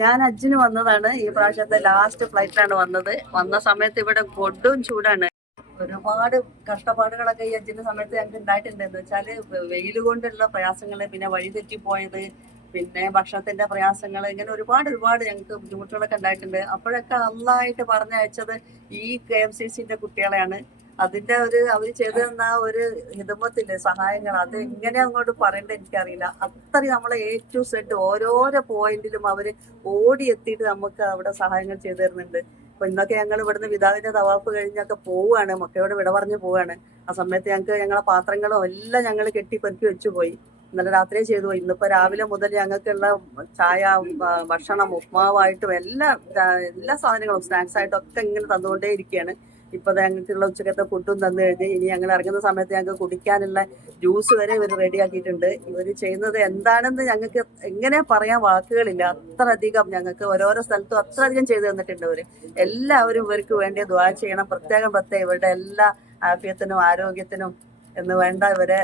ഞാൻ ഹജ്ജിന് വന്നതാണ്. ഈ പ്രാവശ്യത്തെ ലാസ്റ്റ് ഫ്ലൈറ്റിലാണ് വന്നത്. വന്ന സമയത്ത് ഇവിടെ കൊടും ചൂടാണ്. ഒരുപാട് കഷ്ടപ്പാടുകളൊക്കെ ഈ ഹജ്ജിന്റെ സമയത്ത് ഞങ്ങൾക്ക് ഉണ്ടായിട്ടുണ്ട്. എന്ന് വെച്ചാല് വെയിൽ കൊണ്ടുള്ള പ്രയാസങ്ങള്, പിന്നെ വഴി തെറ്റിപ്പോയത്, പിന്നെ ഭക്ഷണത്തിന്റെ പ്രയാസങ്ങൾ, ഇങ്ങനെ ഒരുപാട് ഞങ്ങൾക്ക് ബുദ്ധിമുട്ടുകളൊക്കെ ഉണ്ടായിട്ടുണ്ട്. അപ്പോഴൊക്കെ അള്ളായിട്ട് പറഞ്ഞയച്ചത് ഈ KMCC കുട്ടികളെയാണ്. അതിന്റെ അവര് ചെയ്തു തന്ന ഒരു ഹിദമത്തില്ലേ, സഹായങ്ങൾ, അത് എങ്ങനെ അങ്ങോട്ട് പറയേണ്ടത് എനിക്കറിയില്ല. അത്രയും നമ്മളെ A to Z ഓരോരോ പോയിന്റിലും അവര് ഓടി എത്തിയിട്ട് നമുക്ക് അവിടെ സഹായങ്ങൾ ചെയ്തു തരുന്നുണ്ട്. അപ്പൊ ഇന്നൊക്കെ ഞങ്ങൾ ഇവിടുന്ന് വിതാവിന്റെ തവാഫ് കഴിഞ്ഞൊക്കെ പോവുകയാണ്, മക്കയോട് വിട പറഞ്ഞു പോവാണ്. ആ സമയത്ത് ഞങ്ങളെ പാത്രങ്ങളും എല്ലാം ഞങ്ങൾ കെട്ടിപ്പെറുക്കി വെച്ചു പോയി. ഇന്നലെ രാത്രിയെ ചെയ്തു പോയി. ഇന്നിപ്പോ രാവിലെ മുതൽ ഞങ്ങൾക്കുള്ള ചായ, ഭക്ഷണം, ഉപ്മാവായിട്ടും എല്ലാ സാധനങ്ങളും സ്നാക്സ് ആയിട്ടും ഒക്കെ ഇങ്ങനെ തന്നുകൊണ്ടേ ഇരിക്കുകയാണ്. ഇപ്പൊ ഞങ്ങൾക്കുള്ള ഉച്ചക്കത്തെ ഫുഡും തന്നു കഴിഞ്ഞ് ഇനി ഞങ്ങൾ ഇറങ്ങുന്ന സമയത്ത് ഞങ്ങൾക്ക് കുടിക്കാനുള്ള ജ്യൂസ് വരെ ഇവർ റെഡിയാക്കിയിട്ടുണ്ട്. ഇവർ ചെയ്യുന്നത് എന്താണെന്ന് ഞങ്ങൾക്ക് എങ്ങനെ പറയാൻ വാക്കുകളില്ല. അത്രയധികം ഞങ്ങൾക്ക് ഓരോരോ സ്ഥലത്തും അത്രയധികം ചെയ്തു തന്നിട്ടുണ്ട് ഇവര്. എല്ലാവരും ഇവർക്ക് വേണ്ടി ദുആ ചെയ്യണം. പ്രത്യേകം ഇവരുടെ എല്ലാ ആഫിയത്തിനും ആരോഗ്യത്തിനും എന്ന് വേണ്ട ഇവരെ